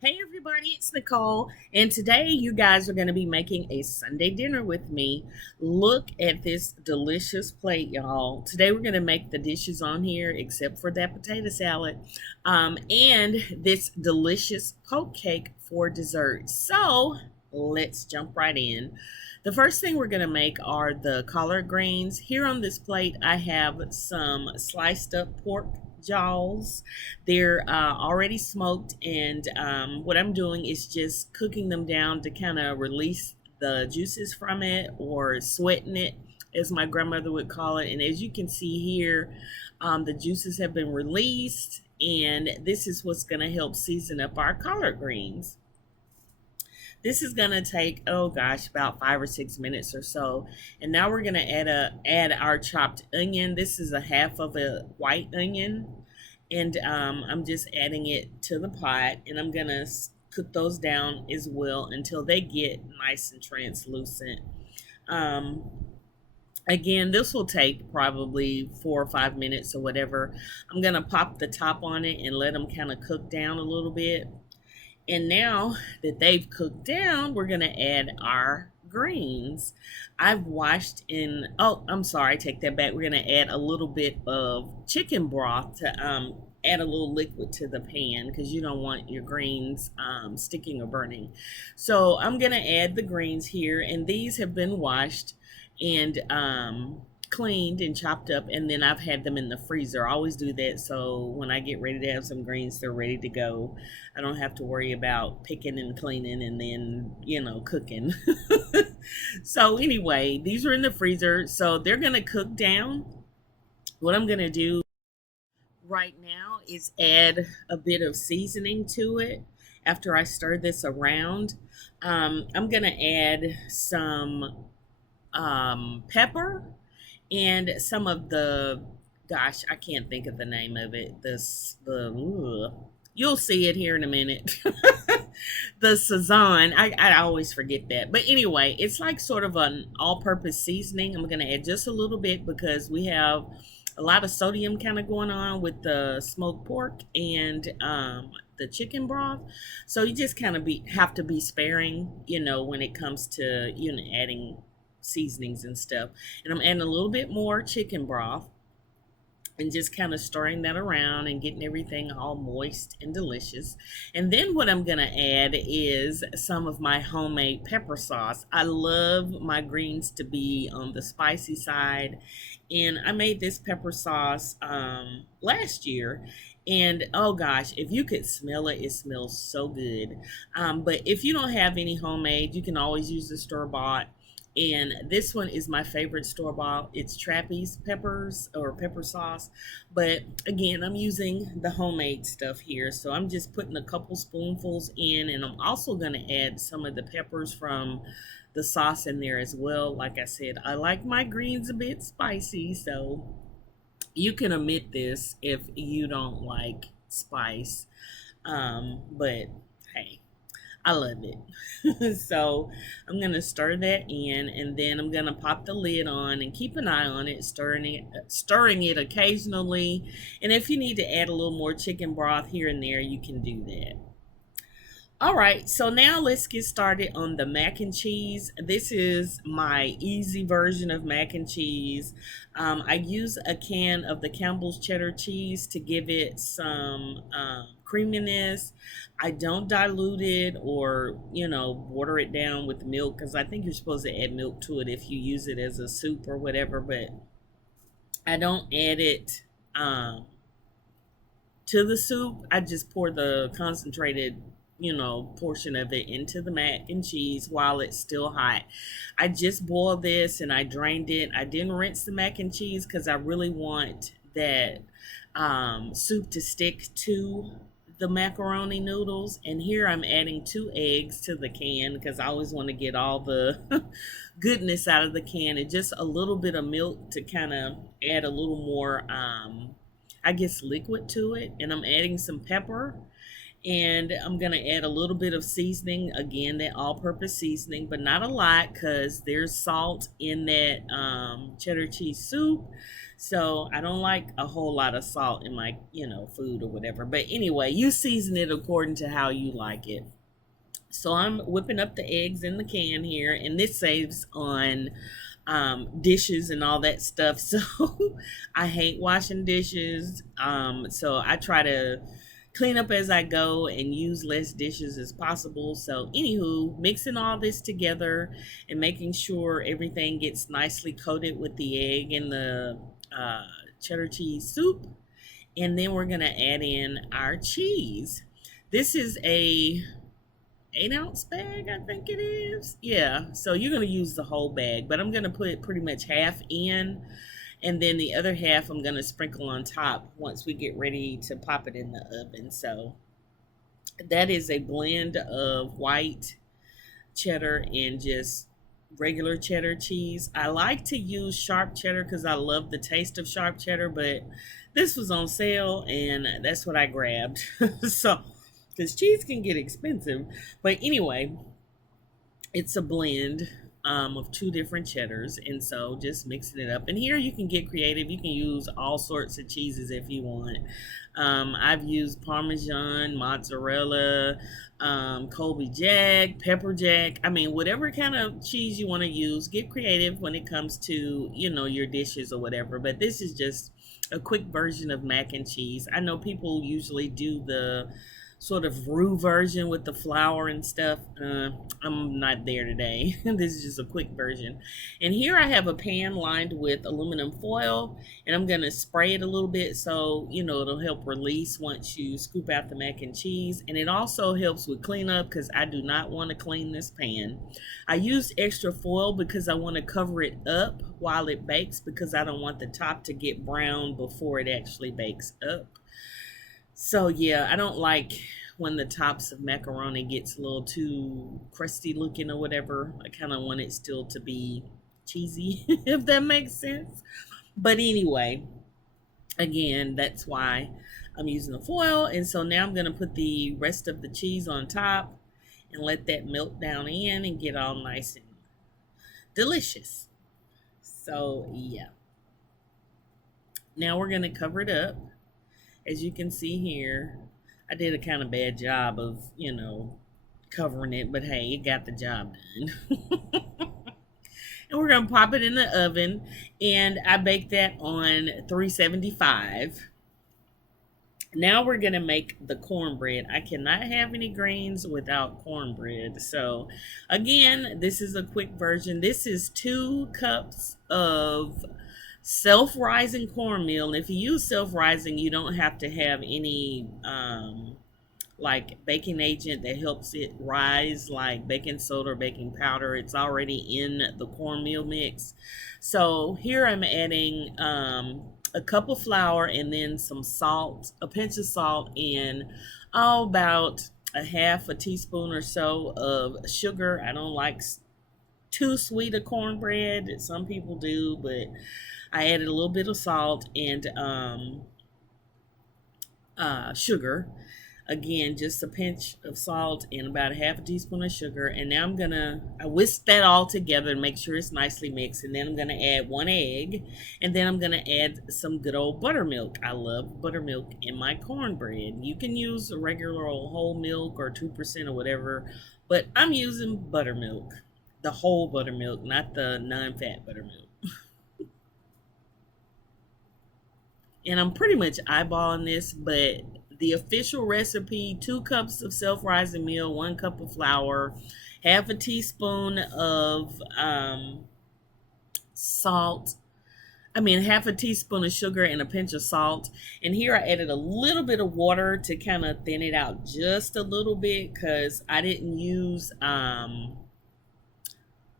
Hey everybody, it's Nicole, and today you guys are going to be making a Sunday dinner with me. Look at this delicious plate, y'all. Today we're going to make the dishes on here, except for that potato salad, and this delicious poke cake for dessert. So let's jump right in. The first thing we're going to make are the collard greens. Here on this plate, I have some sliced up pork jaws. They're already smoked, and what I'm doing is just cooking them down to kind of release the juices from it, or sweating it, as my grandmother would call it. And as you can see here, the juices have been released, and this is what's going to help season up our collard greens. This is gonna take, oh gosh, about 5 or 6 minutes or so. And now we're gonna add our chopped onion. This is a half of a white onion, and I'm just adding it to the pot, and I'm gonna cook those down as well until they get nice and translucent. Um, Again, this will take probably 4 or 5 minutes or whatever. I'm gonna pop the top on it and let them kind of cook down a little bit. And now that they've cooked down, we're going to add our greens. I've washed in, oh, I'm sorry, take that back. We're going to add a little bit of chicken broth to add a little liquid to the pan, because you don't want your greens sticking or burning. So I'm going to add the greens here, and these have been washed and cleaned and chopped up, and then I've had them in the freezer. I always do that, so when I get ready to have some greens, they're ready to go. I don't have to worry about picking and cleaning and then, cooking. So anyway, these are in the freezer, so they're going to cook down. What I'm going to do right now is add a bit of seasoning to it after I stir this around. I'm going to add some pepper and some of the, gosh, I can't think of the name of it. You'll see it here in a minute. The Sazon. I always forget that. But anyway, it's like sort of an all purpose seasoning. I'm going to add just a little bit because we have a lot of sodium kind of going on with the smoked pork and the chicken broth. So you just kind of have to be sparing, when it comes to, adding seasonings and stuff. And I'm adding a little bit more chicken broth and just kind of stirring that around and getting everything all moist and delicious. And then what I'm going to add is some of my homemade pepper sauce. I love my greens to be on the spicy side. And I made this pepper sauce last year. And oh gosh, if you could smell it, it smells so good. But if you don't have any homemade, you can always use the store bought. And this one is my favorite store bought. It's Trappy's peppers or pepper sauce. But again, I'm using the homemade stuff here. So I'm just putting a couple spoonfuls in. And I'm also going to add some of the peppers from the sauce in there as well. Like I said, I like my greens a bit spicy. So you can omit this if you don't like spice. But hey, I love it. So I'm gonna stir that in, and then I'm gonna pop the lid on and keep an eye on it, stirring it occasionally. And if you need to add a little more chicken broth here and there, you can do that. All right, so now let's get started on the mac and cheese. This is my easy version of mac and cheese. I use a can of the Campbell's cheddar cheese to give it some creaminess. I don't dilute it or, water it down with milk, because I think you're supposed to add milk to it if you use it as a soup or whatever, but I don't add it to the soup. I just pour the concentrated, portion of it into the mac and cheese while it's still hot. I just boiled this and I drained it. I didn't rinse the mac and cheese because I really want that soup to stick to the macaroni noodles. And here I'm adding 2 eggs to the can because I always want to get all the goodness out of the can, and just a little bit of milk to kind of add a little more, I guess, liquid to it. And I'm adding some pepper, And I'm going to add a little bit of seasoning, again, that all-purpose seasoning, but not a lot because there's salt in that cheddar cheese soup. So I don't like a whole lot of salt in my, food or whatever. But anyway, you season it according to how you like it. So I'm whipping up the eggs in the can here, and this saves on dishes and all that stuff. So I hate washing dishes. So I try to clean up as I go and use less dishes as possible. So, anywho, mixing all this together and making sure everything gets nicely coated with the egg and the uh, cheddar cheese soup. And then we're going to add in our cheese. This is a 8-ounce bag, I think it is. Yeah, so you're going to use the whole bag, but I'm going to put pretty much half in, and then the other half I'm going to sprinkle on top once we get ready to pop it in the oven. So that is a blend of white cheddar and just regular cheddar cheese. I like to use sharp cheddar because I love the taste of sharp cheddar, but this was on sale and that's what I grabbed. So, because cheese can get expensive. But anyway, it's a blend of two different cheddars, and so just mixing it up. And here you can get creative. You can use all sorts of cheeses if you want. I've used Parmesan, mozzarella, Colby Jack, pepper jack. I mean, whatever kind of cheese you want to use, get creative when it comes to your dishes or whatever. But this is just a quick version of mac and cheese. I know people usually do the sort of roux version with the flour and stuff. I'm not there today. This is just a quick version. And here I have a pan lined with aluminum foil, and I'm going to spray it a little bit so, it'll help release once you scoop out the mac and cheese. And it also helps with cleanup because I do not want to clean this pan. I used extra foil because I want to cover it up while it bakes because I don't want the top to get brown before it actually bakes up. So yeah, I don't like when the tops of macaroni gets a little too crusty looking or whatever. I kind of want it still to be cheesy, if that makes sense. But anyway, again, that's why I'm using the foil. And so now I'm going to put the rest of the cheese on top and let that melt down in and get all nice and delicious. So yeah, now we're going to cover it up. As you can see here, I did a kind of bad job of, covering it, but hey, it got the job done. And we're going to pop it in the oven, and I baked that on 375. Now we're going to make the cornbread. I cannot have any greens without cornbread. So again, this is a quick version. This is 2 cups of self-rising cornmeal. And if you use self-rising, you don't have to have any like baking agent that helps it rise, like baking soda or baking powder. It's already in the cornmeal mix. So here I'm adding a cup of flour and then some salt, a pinch of salt, and about a half a teaspoon or so of sugar. I don't like too sweet a cornbread. Some people do, but I added a little bit of salt and sugar. Again, just a pinch of salt and about a half a teaspoon of sugar. And now I whisk that all together and make sure it's nicely mixed. And then I'm gonna add 1 egg. And then I'm gonna add some good old buttermilk. I love buttermilk in my cornbread. You can use a regular old whole milk or 2% or whatever, but I'm using buttermilk. The whole buttermilk, not the non-fat buttermilk. And I'm pretty much eyeballing this, but the official recipe: 2 cups of self-rising meal, 1 cup of flour, half a teaspoon of salt. Half a teaspoon of sugar and a pinch of salt. And here I added a little bit of water to kind of thin it out just a little bit because I didn't use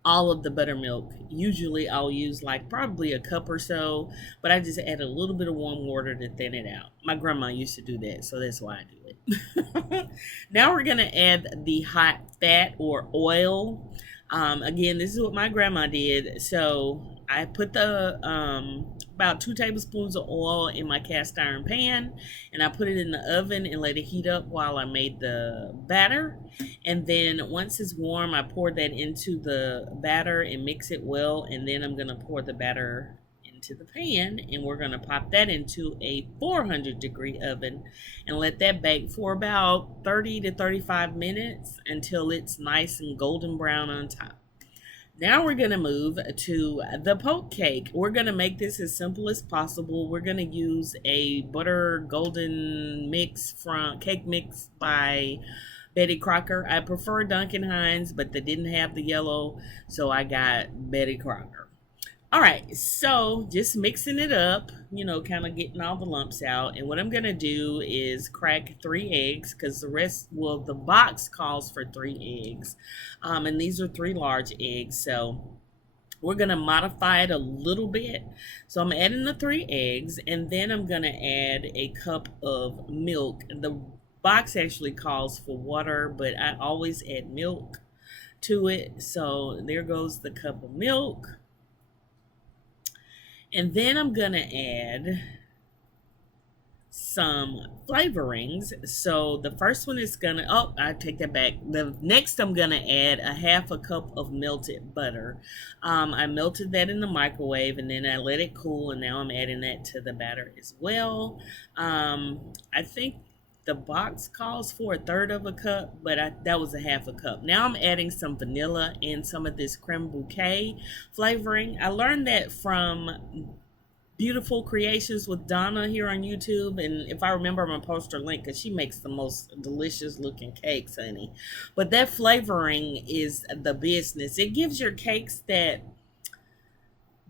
all of the buttermilk. Usually I'll use like probably a cup or so, but I just add a little bit of warm water to thin it out. My grandma used to do that, so that's why I do it. Now we're gonna add the hot fat or oil. Again, this is what my grandma did. So I put the about 2 tablespoons of oil in my cast iron pan, and I put it in the oven and let it heat up while I made the batter. And then once it's warm, I pour that into the batter and mix it well. And then I'm going to pour the batter into the pan, and we're going to pop that into a 400-degree oven and let that bake for about 30 to 35 minutes until it's nice and golden brown on top. Now we're going to move to the poke cake. We're going to make this as simple as possible. We're going to use a butter golden mix from Cake Mix by Betty Crocker. I prefer Duncan Hines, but they didn't have the yellow, so I got Betty Crocker. All right, so just mixing it up, kind of getting all the lumps out. And what I'm going to do is crack 3 eggs, because the box calls for 3 eggs. And these are 3 large eggs. So we're going to modify it a little bit. So I'm adding the 3 eggs, and then I'm going to add a cup of milk. The box actually calls for water, but I always add milk to it. So there goes the cup of milk. And then I'm going to add some flavorings. So the first one is going to, I take that back. The next I'm going to add a half a cup of melted butter. I melted that in the microwave, and then I let it cool, and now I'm adding that to the batter as well. I think the box calls for a third of a cup, but that was a half a cup. Now I'm adding some vanilla and some of this creme bouquet flavoring. I learned that from Beautiful Creations with Donna here on YouTube, and if I remember, I'm gonna post her link because she makes the most delicious looking cakes, honey. But that flavoring is the business. It gives your cakes that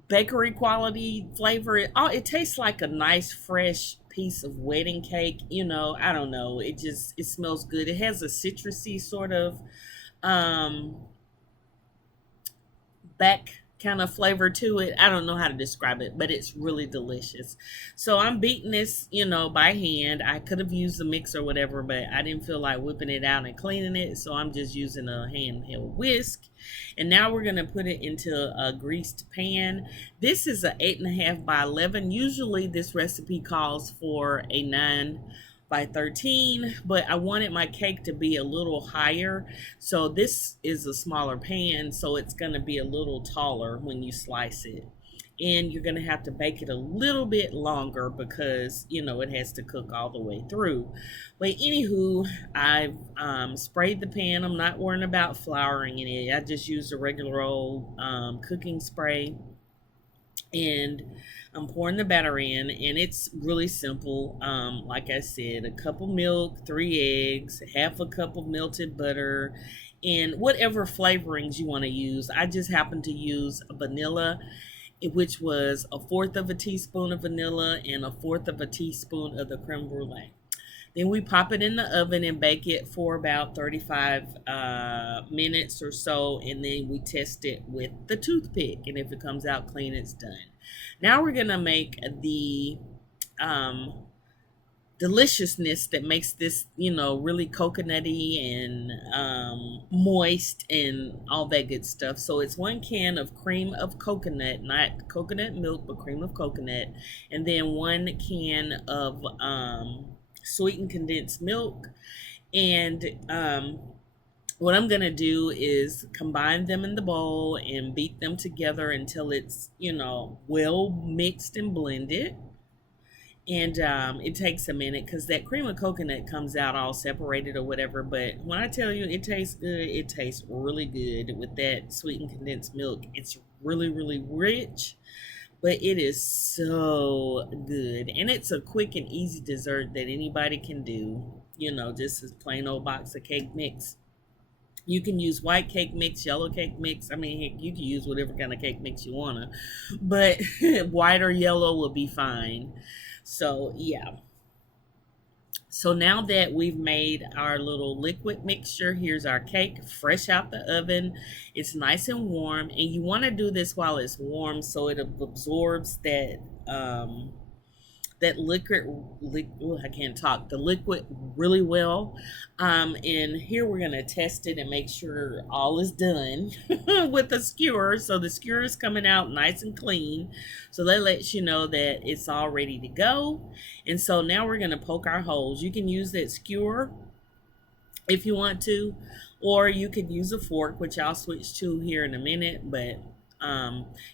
bakery quality flavor. It tastes like a nice fresh piece of wedding cake. I don't know, it smells good. It has a citrusy sort of back kind of flavor to it. I don't know how to describe it, but it's really delicious. So I'm beating this, by hand. I could have used a mix or whatever, but I didn't feel like whipping it out and cleaning it, so I'm just using a handheld whisk. And now we're going to put it into a greased pan. This is a 8.5 by 11. Usually this recipe calls for a 9 by 13, but I wanted my cake to be a little higher, so this is a smaller pan, so it's going to be a little taller when you slice it. And you're going to have to bake it a little bit longer because it has to cook all the way through. But anywho, I've sprayed the pan. I'm not worrying about flouring in it. I just used a regular old cooking spray, and I'm pouring the batter in, and it's really simple. Like I said, a cup of milk, 3 eggs, half a cup of melted butter, and whatever flavorings you want to use. I just happen to use vanilla, which was 1/4 of a teaspoon of vanilla and 1/4 of a teaspoon of the creme brulee. Then we pop it in the oven and bake it for about 35 minutes or so, and then we test it with the toothpick, and if it comes out clean, it's done. Now we're going to make the deliciousness that makes this, really coconutty and moist and all that good stuff. So it's 1 can of cream of coconut, not coconut milk, but cream of coconut, and then 1 can of sweetened condensed milk. And what I'm going to do is combine them in the bowl and beat them together until it's, well mixed and blended. And it takes a minute because that cream of coconut comes out all separated or whatever. But when I tell you it tastes good, it tastes really good with that sweetened condensed milk. It's really, really rich, but it is so good. And it's a quick and easy dessert that anybody can do. Just a plain old box of cake mix. You can use white cake mix, yellow cake mix. I mean, heck, you can use whatever kind of cake mix you want to, but white or yellow will be fine. So, yeah. So now that we've made our little liquid mixture, here's our cake fresh out the oven. It's nice and warm, and you want to do this while it's warm so it absorbs that that I can't talk, the liquid really well. And here we're going to test it and make sure all is done with the skewer. So the skewer is coming out nice and clean. So that lets you know that it's all ready to go. And so now we're going to poke our holes. You can use that skewer if you want to, or you could use a fork, which I'll switch to here in a minute. But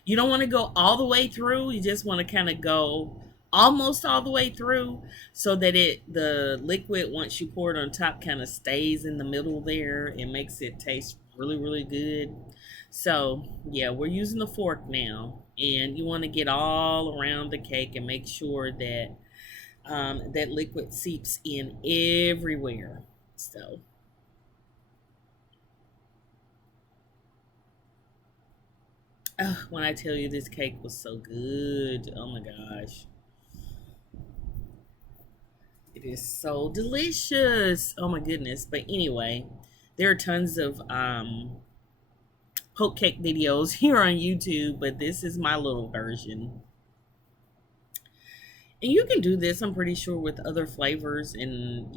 you don't want to go all the way through. You just want to kind of go almost all the way through so that the liquid, once you pour it on top, kind of stays in the middle there and makes it taste really, really good. So yeah, we're using the fork now, and you want to get all around the cake and make sure that that liquid seeps in everywhere. So, when I tell you this cake was so good, oh my gosh, it is so delicious. Oh my goodness. But anyway, there are tons of poke cake videos here on YouTube, but this is my little version. And you can do this, I'm pretty sure, with other flavors and,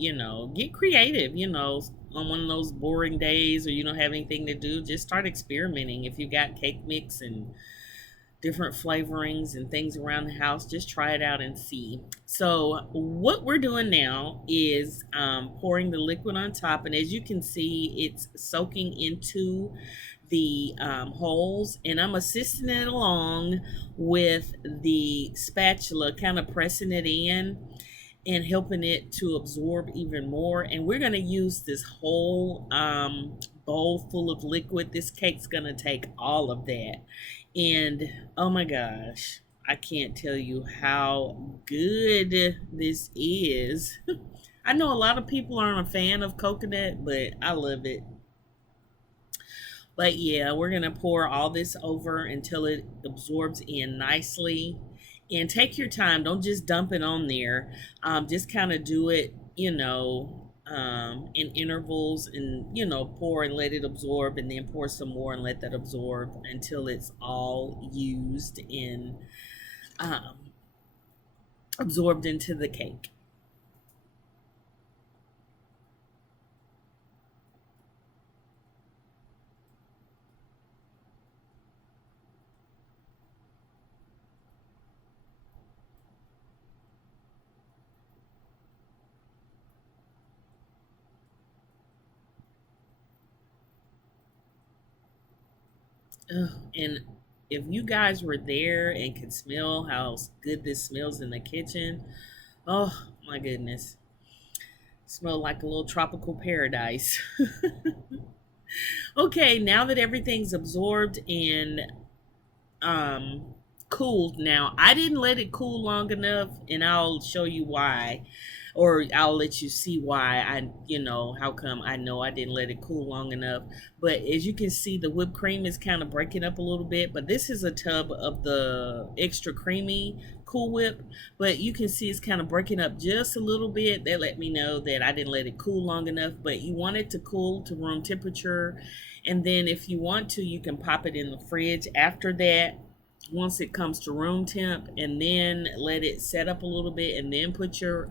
get creative, on one of those boring days or you don't have anything to do, just start experimenting. If you got cake mix and different flavorings and things around the house, just try it out and see. So what we're doing now is pouring the liquid on top, and as you can see, it's soaking into the holes, and I'm assisting it along with the spatula, kind of pressing it in and helping it to absorb even more. And we're going to use this whole bowl full of liquid. This cake's going to take all of that. And oh my gosh, I can't tell you how good this is. I know a lot of people aren't a fan of coconut, but I love it. But yeah, we're going to pour all this over until it absorbs in nicely. And take your time. Don't just dump it on there. Just kind of do it, in intervals, and, pour and let it absorb, and then pour some more and let that absorb until it's all used and um, absorbed into the cake. Ugh, and if you guys were there and could smell how good this smells in the kitchen, oh my goodness, smell like a little tropical paradise. Okay, now that everything's absorbed and um cooled, now I didn't let it cool long enough, and I'll show you why, or I'll let you see why. How come I know I didn't let it cool long enough. But as you can see, the whipped cream is kind of breaking up a little bit, but this is a tub of the extra creamy Cool Whip, but you can see it's kind of breaking up just a little bit. That let me know that I didn't let it cool long enough, but you want it to cool to room temperature. And then if you want to, you can pop it in the fridge after that, once it comes to room temp, and then let it set up a little bit, and then put your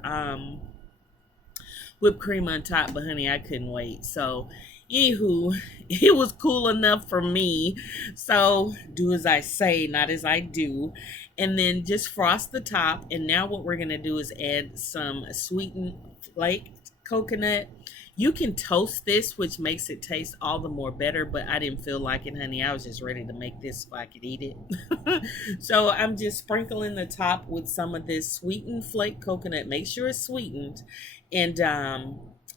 whipped cream on top. But honey, I couldn't wait. So anywho, it was cool enough for me. So do as I say, not as I do. And then just frost the top. And now what we're gonna do is add some sweetened flaked coconut. You can toast this, which makes it taste all the more better, but I didn't feel like it, honey. I was just ready to make this so I could eat it. So I'm just sprinkling the top with some of this sweetened flake coconut. Make sure it's sweetened. And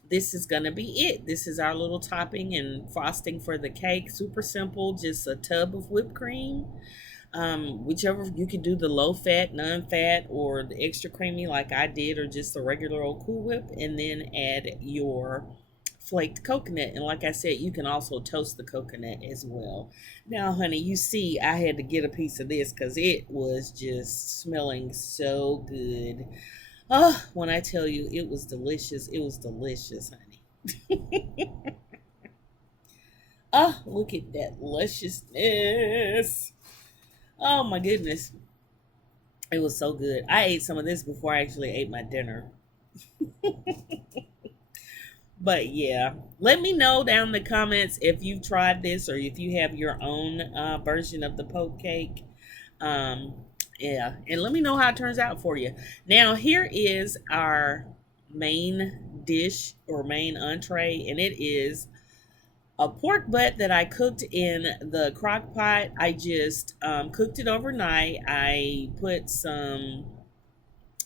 this is going to be it. This is our little topping and frosting for the cake. Super simple, just a tub of whipped cream. Whichever, you can do the low fat, non fat, or the extra creamy like I did, or just the regular old Cool Whip, and then add your flaked coconut. And like I said, you can also toast the coconut as well. Now, honey, you see I had to get a piece of this because it was just smelling so good. Oh, when I tell you it was delicious, honey. Oh, look at that lusciousness. Oh my goodness. It was so good. I ate some of this before I actually ate my dinner. But yeah, let me know down in the comments if you've tried this or if you have your own version of the poke cake. Um, yeah, and let me know how it turns out for you. Now, here is our main dish or main entree, and it is a pork butt that I cooked in the crock pot. I just cooked it overnight. I put some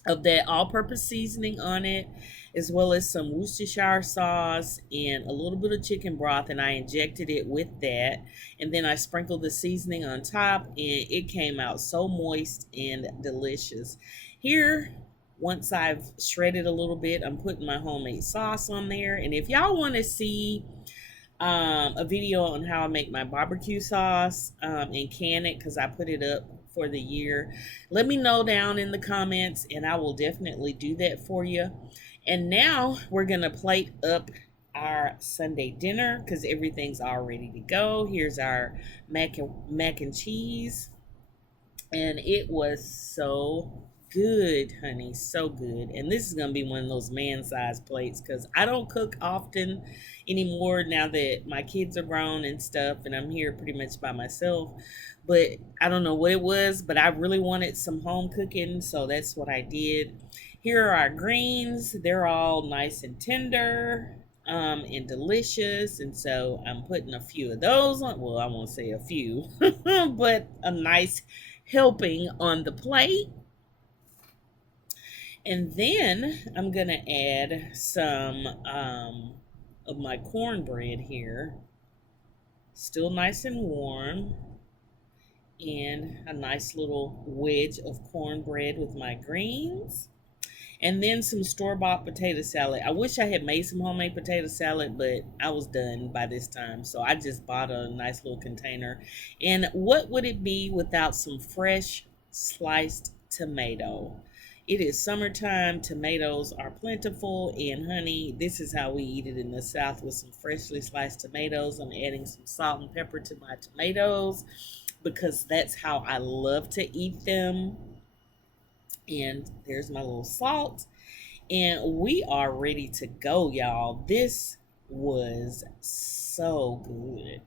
of that all-purpose seasoning on it, as well as some Worcestershire sauce and a little bit of chicken broth, and I injected it with that. And then I sprinkled the seasoning on top, and it came out so moist and delicious. Here, once I've shredded a little bit, I'm putting my homemade sauce on there. And if y'all want to see a video on how I make my barbecue sauce and can it, because I put it up for the year, let me know down in the comments and I will definitely do that for you. And now we're gonna plate up our Sunday dinner because everything's all ready to go. Here's our mac and cheese, and it was so good, honey, so good. And this is gonna be one of those man-sized plates because I don't cook often anymore now that my kids are grown and stuff, and I'm here pretty much by myself. But I don't know what it was, but I really wanted some home cooking, so that's what I did. Here are our greens. They're all nice and tender and delicious, and so I'm putting a few of those on. Well, I won't say a few, but a nice helping on the plate. And then I'm going to add some of my cornbread here. Still nice and warm. And a nice little wedge of cornbread with my greens. And then some store-bought potato salad. I wish I had made some homemade potato salad, but I was done by this time. So I just bought a nice little container. And what would it be without some fresh sliced tomato? It is summertime. Tomatoes are plentiful. And honey, this is how we eat it in the South with some freshly sliced tomatoes. I'm adding some salt and pepper to my tomatoes because that's how I love to eat them. And there's my little salt. And we are ready to go, y'all. This was so good.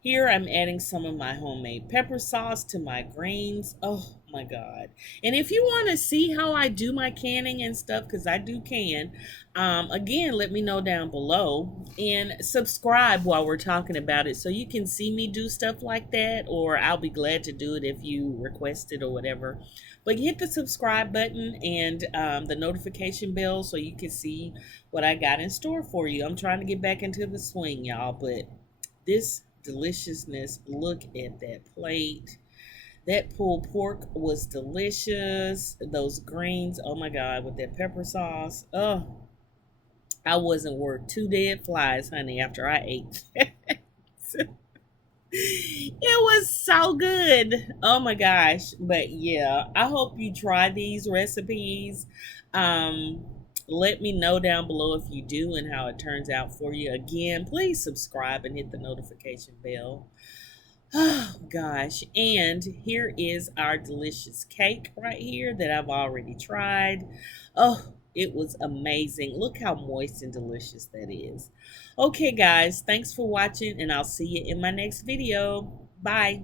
Here I'm adding some of my homemade pepper sauce to my greens. Oh my God. And if you want to see how I do my canning and stuff, because I do can, again, let me know down below and subscribe while we're talking about it so you can see me do stuff like that, or I'll be glad to do it if you request it or whatever. But hit the subscribe button and the notification bell so you can see what I got in store for you. I'm trying to get back into the swing, y'all, but this deliciousness, look at that plate. That pulled pork was delicious. Those greens, oh my God, with that pepper sauce. Oh, I wasn't worth two dead flies, honey, after I ate. It was so good. Oh my gosh. But yeah, I hope you try these recipes. Um, Let me know down below if you do and how it turns out for you. Again, please subscribe and hit the notification bell. Oh gosh. And here is our delicious cake right here that I've already tried. Oh, it was amazing. Look how moist and delicious that is. Okay, guys, thanks for watching, and I'll see you in my next video. Bye.